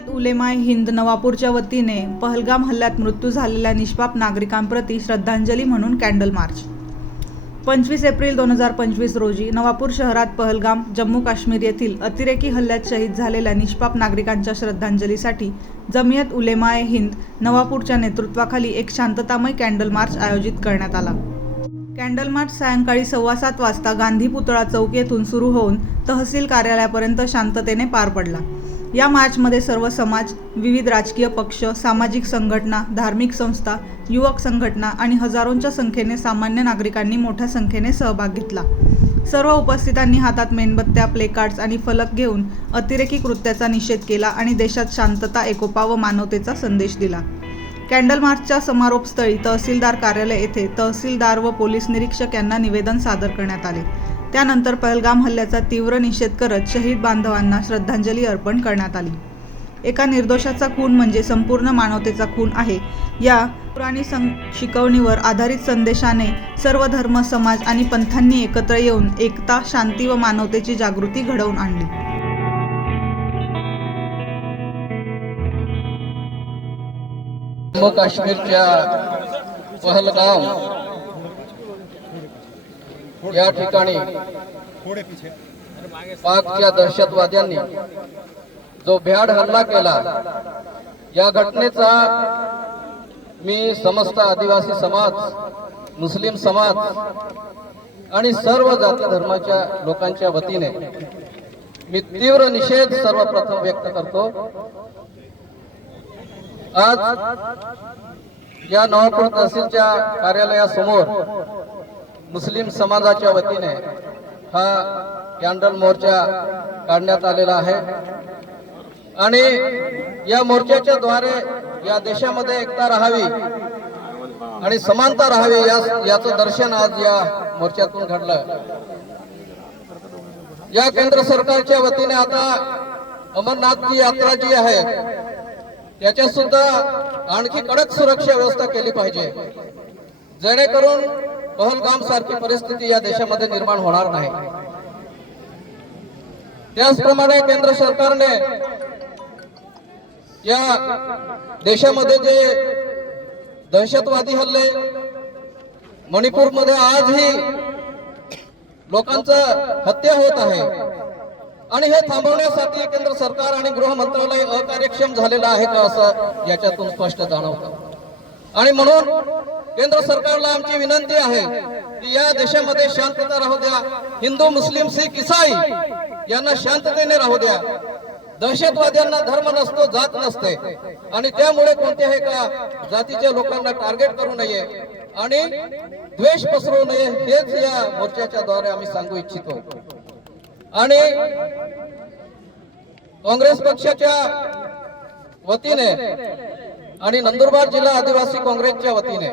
जमियत उलेमाय हिंद नवापूरच्या वतीने पहलगाम हल्ल्यात मृत्यू झालेल्या निष्पाप नागरिकांप्रती श्रद्धांजली म्हणून कॅन्डल मार्च. पंचवीस एप्रिल दोन हजार पंचवीस रोजी नवापूर शहरात पहलगाम जम्मू काश्मीर येथील अतिरेकी हल्ल्यात शहीद झालेल्या निष्पाप नागरिकांच्या श्रद्धांजलीसाठी जमियत उलेमाय हिंद नवापूरच्या नेतृत्वाखाली एक शांततामय कॅन्डल मार्च आयोजित करण्यात आला. कॅन्डल मार्च सायंकाळी सव्वा सात वाजता गांधी पुतळा चौक येथून सुरू होऊन तहसील कार्यालयापर्यंत शांततेने पार पडला. या मार्चमध्ये सर्व समाज विविध राजकीय पक्ष सामाजिक संघटना धार्मिक संस्था युवक संघटना आणि हजारोंच्या संख्येने सामान्य नागरिकांनी मोठ्या संख्येने सहभाग घेतला. सर्व उपस्थितांनी हातात मेणबत्त्या प्लेकार्ड्स आणि फलक घेऊन अतिरेकी कृत्याचा निषेध केला आणि देशात शांतता एकोपा व मानवतेचा संदेश दिला. कॅन्डल मार्चच्या समारोपस्थळी तहसीलदार कार्यालय येथे तहसीलदार व पोलीस निरीक्षक यांना निवेदन सादर करण्यात आले. त्यानंतर पहलगाम हल्ल्याचा तीव्र निषेध करत शहीद बांधवांना श्रद्धांजली अर्पण करण्यात आली. एका निर्दोषाचा खून म्हणजे संपूर्ण मानवतेचा खून आहे. या पुराणी सं शिकवणीवर आधारित संदेशाने सर्व धर्म समाज आणि पंथांनी एकत्र येऊन एकता शांती व मानवतेची जागृती घडवून आणली. जम्मू काश्मीरच्या पहलगाम या ठिकाणी पाकच्या दहशतवाद्यांनी जो भ्याड हल्ला केला या घटनेचा मी समस्त आदिवासी समाज मुस्लिम समाज आणि सर्व जाती धर्माच्या लोकांच्या वतीने मी तीव्र निषेध सर्वप्रथम व्यक्त करतो. आज या नवापूर तहसीलच्या कार्यालयासमोर मुस्लिम समाजाच्या वतीने हा कॅन्डल मोर्चा काढण्यात आलेला आहे. आणि या मोर्चाच्या द्वारे या देशामध्ये एकता राहावी आणि समानता राहावी या याचं दर्शन आज या मोर्चातून घडलं. या केंद्र सरकारच्या वतीने आता अमरनाथची यात्रा जी आहे. त्याच्या सुद्धा आणखी कडक सुरक्षा व्यवस्था केली पाहिजे. जेणेकरून पहलगाम सारखी परिस्थिती या देशामध्ये निर्माण होणार नाही. त्याचप्रमाणे केंद्र सरकारने या देशामध्ये जे दहशतवादी हल्ले मणिपूरमध्ये आजही लोकांचं हत्या होत आहे आणि हे थांबवण्यासाठी केंद्र सरकार आणि गृह मंत्रालय अकार्यक्षम झालेलं आहे का असं याच्यातून स्पष्ट जाणवतं. आणि म्हणून केंद्र सरकारला आमची विनंती आहे की या देशामध्ये शांतता राहू द्या. हिंदू मुस्लिम सिख इसाई यांना शांततेने राहू द्या. दहशतवाद्यांना धर्म नसतो जात नसते. आणि त्यामुळे कोणत्याही का जातीच्या लोकांना टार्गेट करू नये आणि द्वेष पसरवू नये हेच या मोर्चाच्या द्वारे आम्ही सांगू इच्छितो. आणि काँग्रेस पक्षाच्या वतीने आणि नंदुरबार जिल्हा आदिवासी काँग्रेसच्या वतीने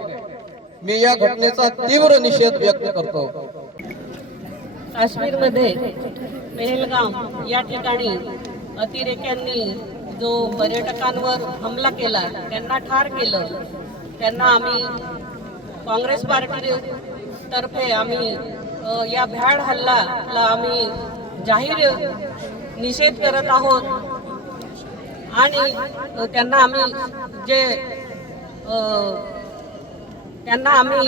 मी या घटनेचा तीव्र निषेध व्यक्त करतो. काश्मीरमध्ये पेहलगाम या ठिकाणी अतिरेक्यांनी जो पर्यटकांवर हमला केला त्यांना ठार केलं. त्यांना आम्ही काँग्रेस पार्टी तर्फे आम्ही या भ्याड हल्लाला आम्ही जाहीर निषेध करत आहोत. आणि त्यांना आम्ही जे त्यांना आम्ही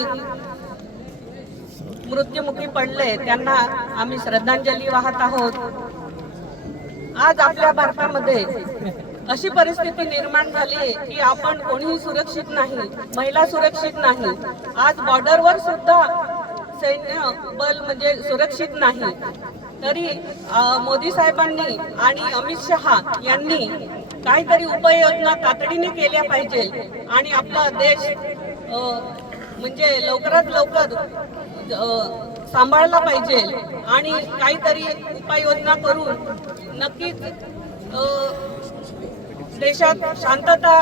मृत्युमुखी पडले त्यांना आम्ही श्रद्धांजली वाहत आहोत. आज आपल्या भारतामध्ये अशी परिस्थिती निर्माण झाली की आपण कोणीही सुरक्षित नाही महिला सुरक्षित नाही. आज बॉर्डरवर सुद्धा सैन्य बल म्हणजे सुरक्षित नाही. तरी मोदी साहेबांनी आणि अमित शहा यांनी काहीतरी उपाययोजना तातडीने केल्या पाहिजे आणि आपला देश म्हणजे लवकरात लवकर सांभाळला पाहिजे आणि काहीतरी उपाययोजना करून नक्कीच देशात शांतता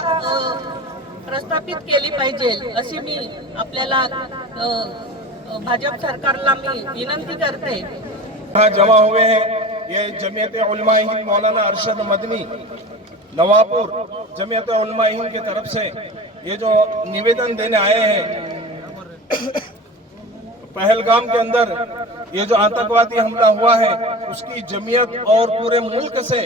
प्रस्थापित केली पाहिजे अशी मी आपल्याला भाजप सरकारला मी विनंती करते. हा जमा हुए हैं ये जमीयत उलमा हिंद मौलाना अरशद मदनी नवापुर जमीयत उलमा हिंद की तरफ से ये जो निवेदन देने आए हैं पहलगाम के अंदर ये जो आतंकवादी हमला हुआ है उसकी जमीयत और पूरे मुल्क से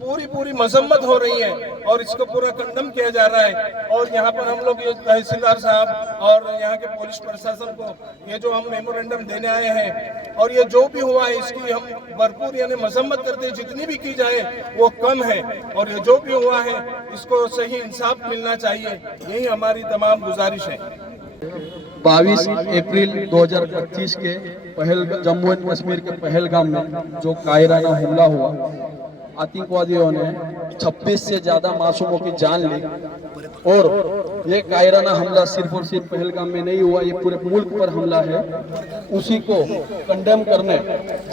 पूरी पूरी मजम्मत हो रही है और इसको पूरा कंडम किया जा रहा है। और यहाँ पर हम लोग ये तहसीलदार साहब और यहाँ के पुलिस प्रशासन को ये जो हम मेमोरेंडम देने आए हैं और ये जो भी हुआ है, इसकी हम भरपूर यानी मजम्मत करते हैं। जितनी भी की जाए, वो कम है। और ये जो भी हुआ है, इसको सही इंसाफ मिलना चाहिए। यही हमारी तमाम गुजारिश है। 22 अप्रैल 2025 के पहल जम्मू एंड कश्मीर के पहलगाम में जो कायराना हमला हुआ आतंकवादियों ने 26 से ज़्यादा मासूमों की जान ली। और ये कायराना हमला सिर्फ़ और सिर्फ़ पहलगाम में नहीं हुआ, ये पूरे मुल्क पर हमला है। उसी को कंडेम करने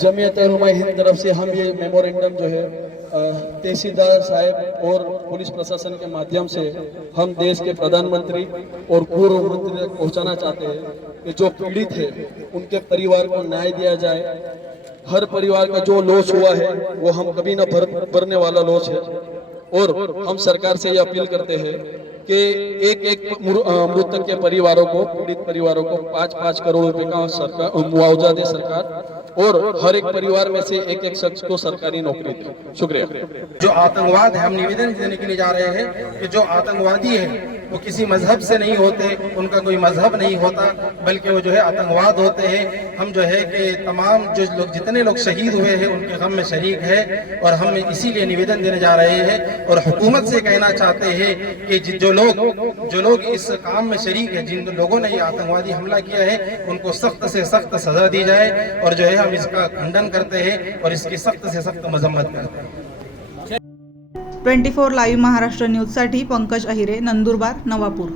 जमीयत हिंद तरफ़ से हम ये मेमोरेंडम जो है तहसीलदार साहब और पुलिस प्रशासन के माध्यम से हम देश के प्रधानमंत्री और पूर्व मंत्री तक पहुँचाना चाहते हैं कि जो पीड़ित है, उनके परिवार को न्याय दिया जाए। हर परिवार का जो लॉस हुआ है, वो हम कभी ना भर, भरने वाला लॉस है। और हम सरकार से ये अपील करते हैं कि एक एक मृतक के परिवारों को, पीड़ित परिवारों को पाँच पाँच करोड़ रुपए का सरकार, मुआवजा दे सरकार, और हर एक परिवार में से एक एक शख्स को सरकारी नौकरी दे। शुक्रिया। जो आतंकवाद है, हम निवेदन देने के लिए जा रहे हैं कि जो आतंकवादी है वो किसी मज़हब से नहीं होते, उनका कोई मज़हब नहीं होता, बल्कि वो जो है आतंकवाद होते हैं। हम जो है कि तमाम जो लोग, जितने लोग शहीद हुए हैं, उनके गम में शरीक है और हम इसीलिए निवेदन देने जा रहे हैं और हुकूमत से कहना चाहते हैं कि जो लोग जो लोग इस काम में शरीक है, जिन लोगों ने आतंकवादी हमला किया है, उनको सख्त से सख्त सजा दी जाए और जो है हम इसका खंडन करते हैं और इसकी सख्त से सख्त मजम्मत करते हैं। ट्वेंटी फोर लाईव्ह महाराष्ट्र न्यूजसाठी पंकज अहिरे नंदुरबार नवापूर.